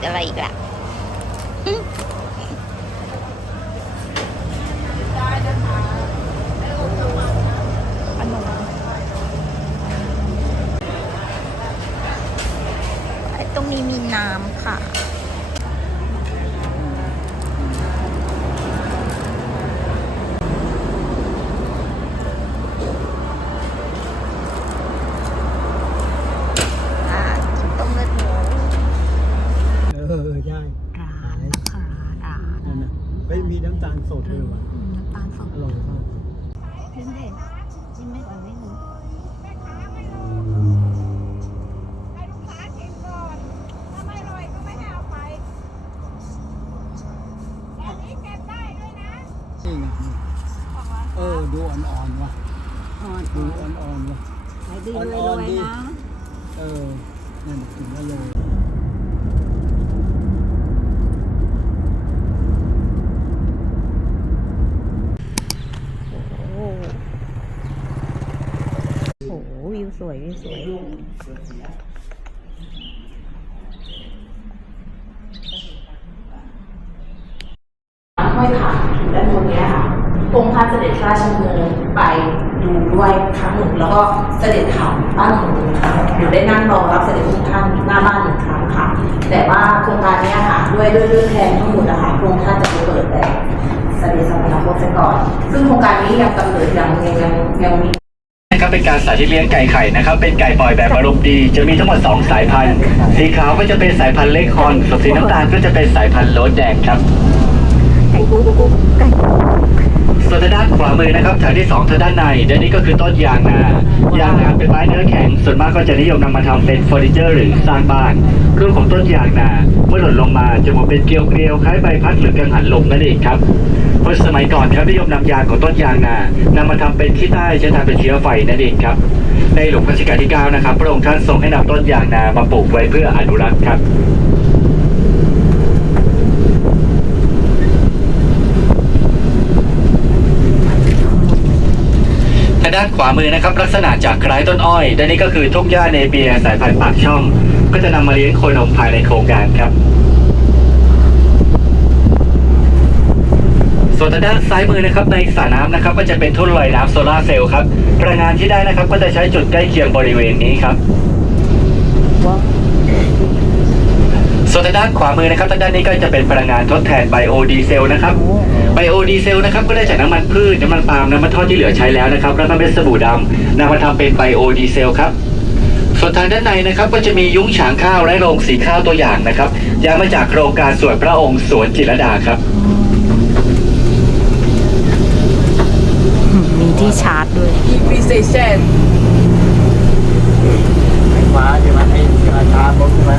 หยิบอะไรอีกล่ะ ขนมไอ้ตรงนี้มีน้ำค่ะ อ่ากินต้มเลือดหมู เออใช่ ร้านนะคะร้าน นั่นนะเฮ้ยมีน้ำตาลสดด้วยวะ อืมน้ำตาลสด อร่อยมาก กินเด็ดกินไม่อร่อยไม่รู้ ให้ลูกค้าชิมก่อน ถ้าไม่อร่อยก็ไม่ให้เอาไปแบบนี้เก็บได้ด้วยนะ นี่ไงเออดูอ่อนๆว่ะ อ่อน ดูอ่อนๆว่ะ ๆให้ดีร อ่อวนๆยดีๆนะเออ นั่นถึงแล้วเลยโอ้โหวิวสวยวิวสวยห้อยขาด้านบนเนี้ยค่ะองค์ท่านเสด็จพระราชดำเนินไปดูด้วยครั้ง หนึ่งแล้วก็เสด็จผ่านบ้านของหนึ่งครั้งหรือได้นั่งรอรับเสด็จพระองค์ท่านหน้าบ้านหนึ่งครั้งค่ะ แต่ว่าโครงการนี้ค่ะด้วยด้วยด้วยแทนทั้งหมดนะคะพรงค์ท่านจะเปิดแต่เสด็จสมณคตซะก่อน ซึ่งโครงการนี้ยังกำเนิดยังยังยังยังมีนะครับเป็นการสาธิตเลี้ยงไก่ไข่นะครับเป็นไก่ปล่อยแบบอารมณ์ดี จะมีทั้งหมด 2 สายพันธุ์ สีขาวก็จะเป็นสายพันธุ์เล็กฮอนส่วนสีน้ำตาลก็จะเป็นสายพันธุ์โรสแดงครับไก่กุ๊กกุ๊กไก่ ส่วนด้านขวามือนะครับแถวที่2ทางด้านในด้านนี้ก็คือต้นยางนายางนาเป็นไม้เนื้อแข็ง ส่วนมากก็จะนิยมนำมาทำเป็นเฟอร์นิเจอร์หรือสร้างบ้านรูปของต้นยางนาเมื่อหล่นลงมาจะหมุนเป็นเกลียวๆคล้ายใบพัดหรือกังหันลมนั่นเองครับเพราะสมัยก่อนครับนิยมนำยางของต้นยางนานำมาทำเป็นขี้ใต้ใช้ทำเป็นเชื้อไฟนั่นเองครับในหลวงรัชกาลที่9นะครับพระองค์ท่านทรงให้นำต้นยางนามาปลูกไว้เพื่ออนุรักษ์ครับ ทางด้าน ขวามือนะครับ ลักษณะจากคล้ายต้นอ้อยด้านนี้ก็คือทุ่งหญ้าเนเปียสายพันธุ์ปากช่อง ก็จะนำมาเลี้ยงโคนมภายในโครงการครับ ส่วนทางด้านซ้ายมือนะครับในสระน้ำนะครับ ก็จะเป็นทุ่นลอยน้ำโซลาเซลล์ครับพลังงานที่ได้นะครับก็จะใช้จุดใกล้เคียงบริเวณนี้ครับส่วนทางด้านขวามือนะครับทางด้านนี้ก็จะเป็นพลังงานทดแทนไบโอดีเซลนะครับ ไบโอดีเซลนะครับก็ได้จากน้ำมันพืชน้ำมันปาล์มน้ำมันทอดที่เหลือใช้แล้วนะครับแล้วก็เป็นสบู่ดำนำมาทำเป็นไบโอดีเซลครับส่วนทางด้านในนะครับก็จะมียุ้งฉางข้าวและโรงสีข้าวตัวอย่างนะครับย้ายมาจากโครงการสวนพระองค์สวนจิตรลดาครับมีที่ชาร์จด้วยไฟฟ้าใช่ไหมไอ้อาชาร์จรถใช่ไหม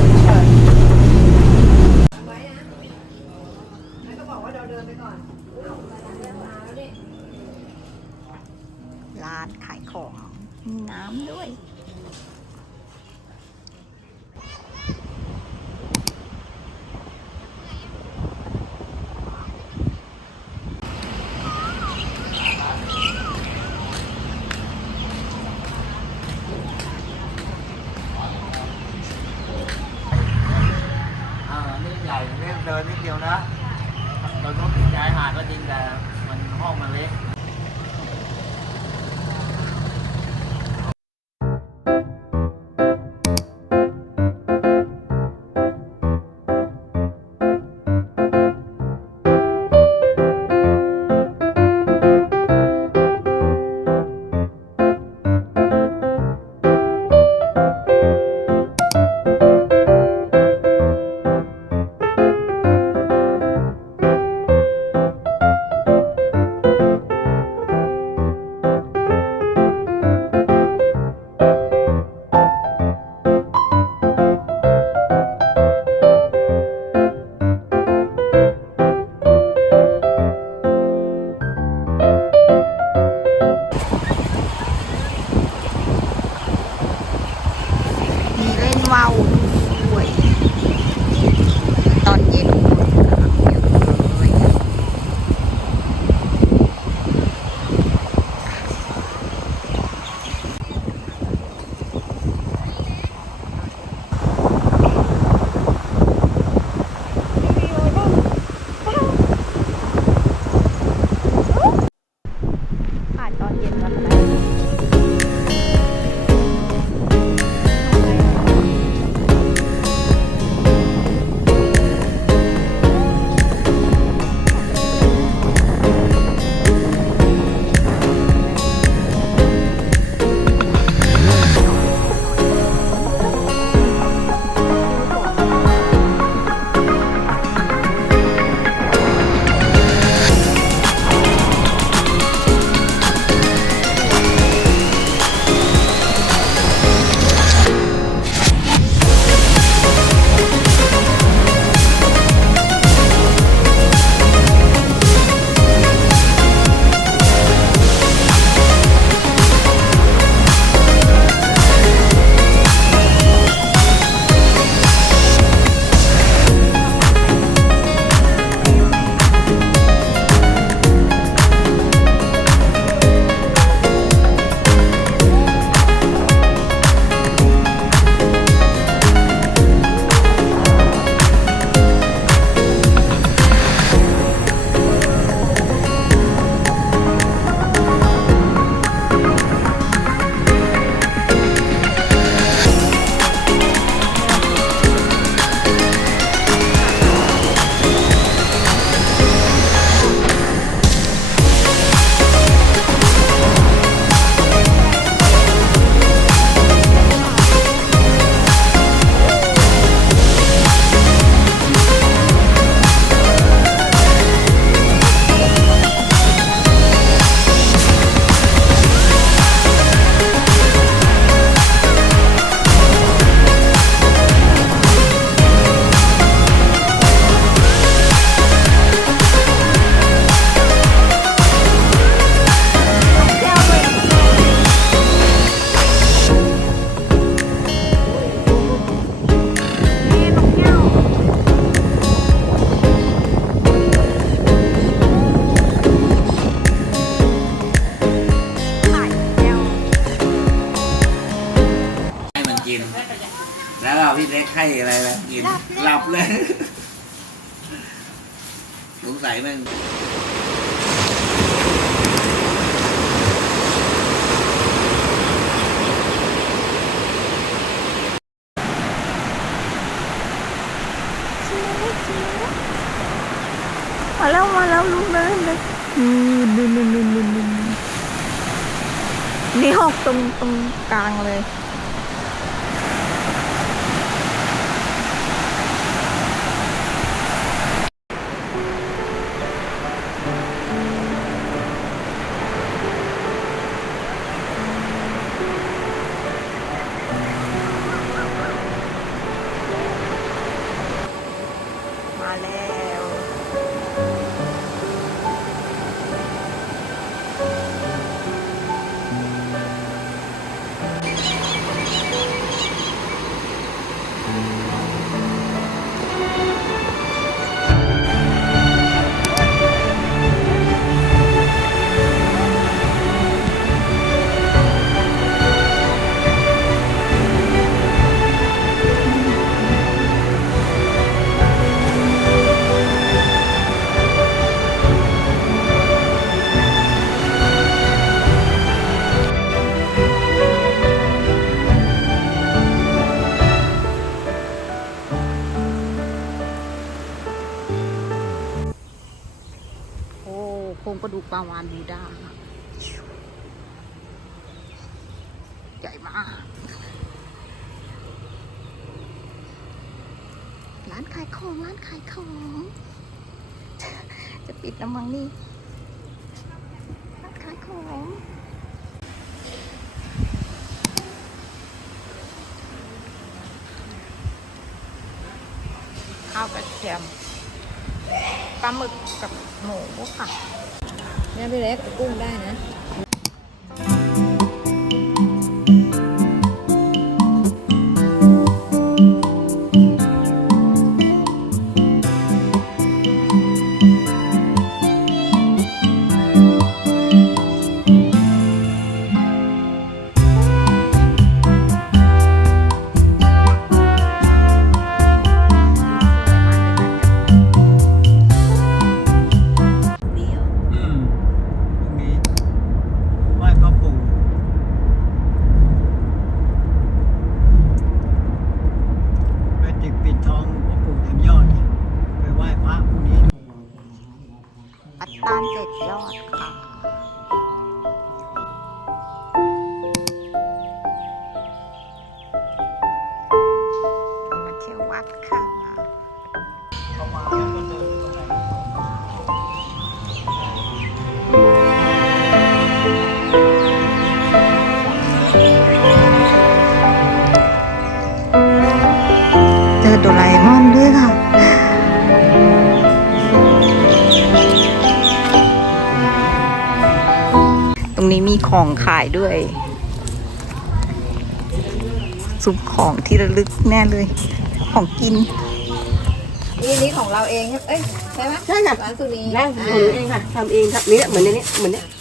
สงสัยมันมาแล้วมาแล้วลูกเลยเลยนู่นนู่นนู่นนู่นนู่นนี่หกตรงตรงกลางเลย ระดูกปลาวานบูดาใหญ่มาก ร้านขายของ ร้านขายของ จะปิดแล้วมั้งนี่ ร้านขายของข้าวกระเทียมปลาหมึกกับหมูค่ะ แม่พี่เล็กกุ้งได้นะ มีของขายด้วยซุ้มของที่ระลึกแน่เลย ของกินนี่นี่ของเราเองครับเอ้ยใช่ไหมใช่ค่ะร้านสุนีนั่งทำเองค่ะทำเองครับนี่เหมือนในนี้เหมือนนี้ก็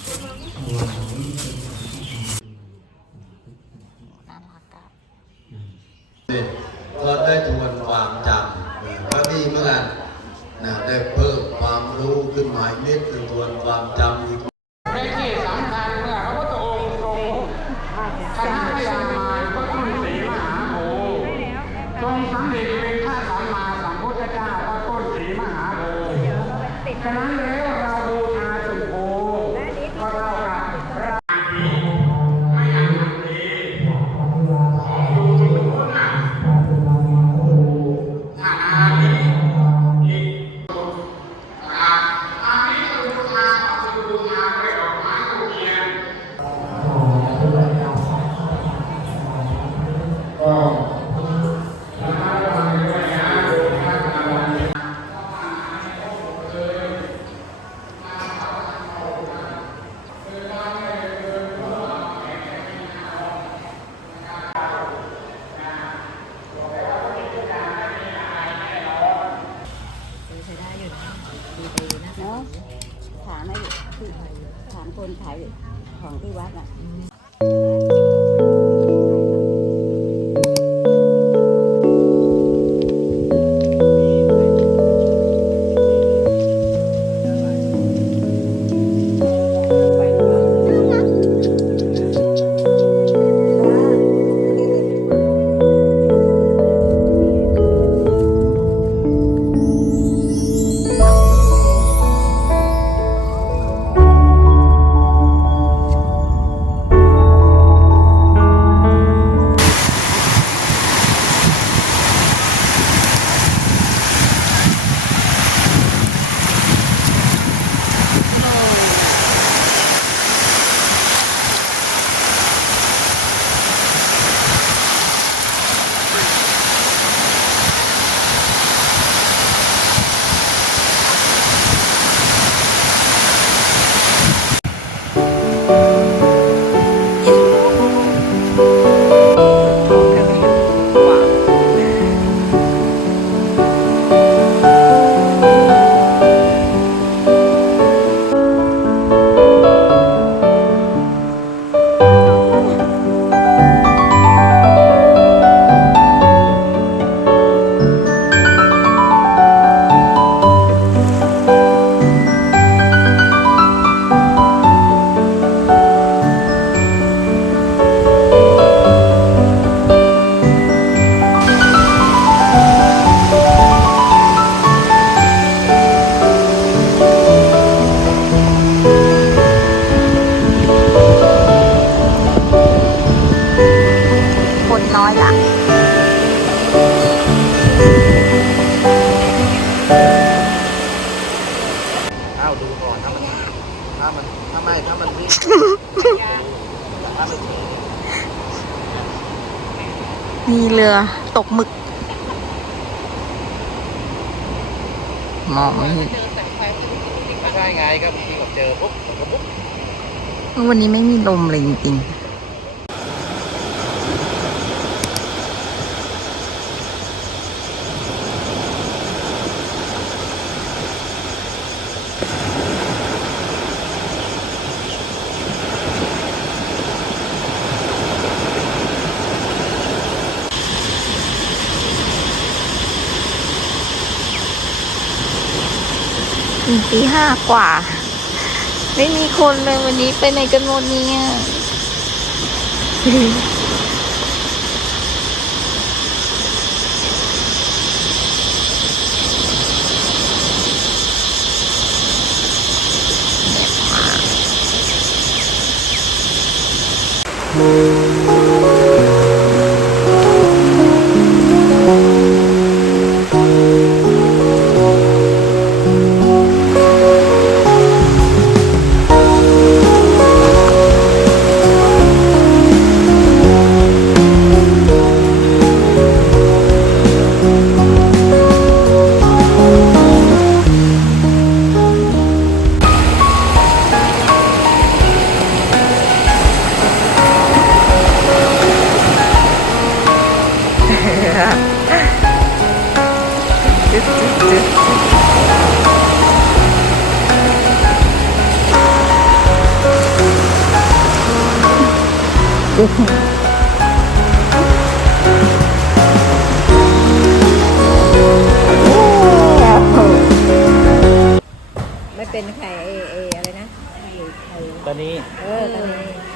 ของที่วัดอะ อยจ้ะอาดูก่อนถ้ามันถ้ามันถ้าไม่ถ้ามันวิ่มันมีเรือตกหมึก มองไม่เห็นใช่ไงก็บางทีแบบเจอปุ๊บก็ปุ๊บวันนี้ไม่มีลมเลยจริงๆ ตีห้ากว่า ไม่มีคนเลยวันนี้ไปไหนกันหมดเนี่ย ไม่เป็นไข่เอเออะไรนะไข่ไข่ตอนนี้ เออตอนนี้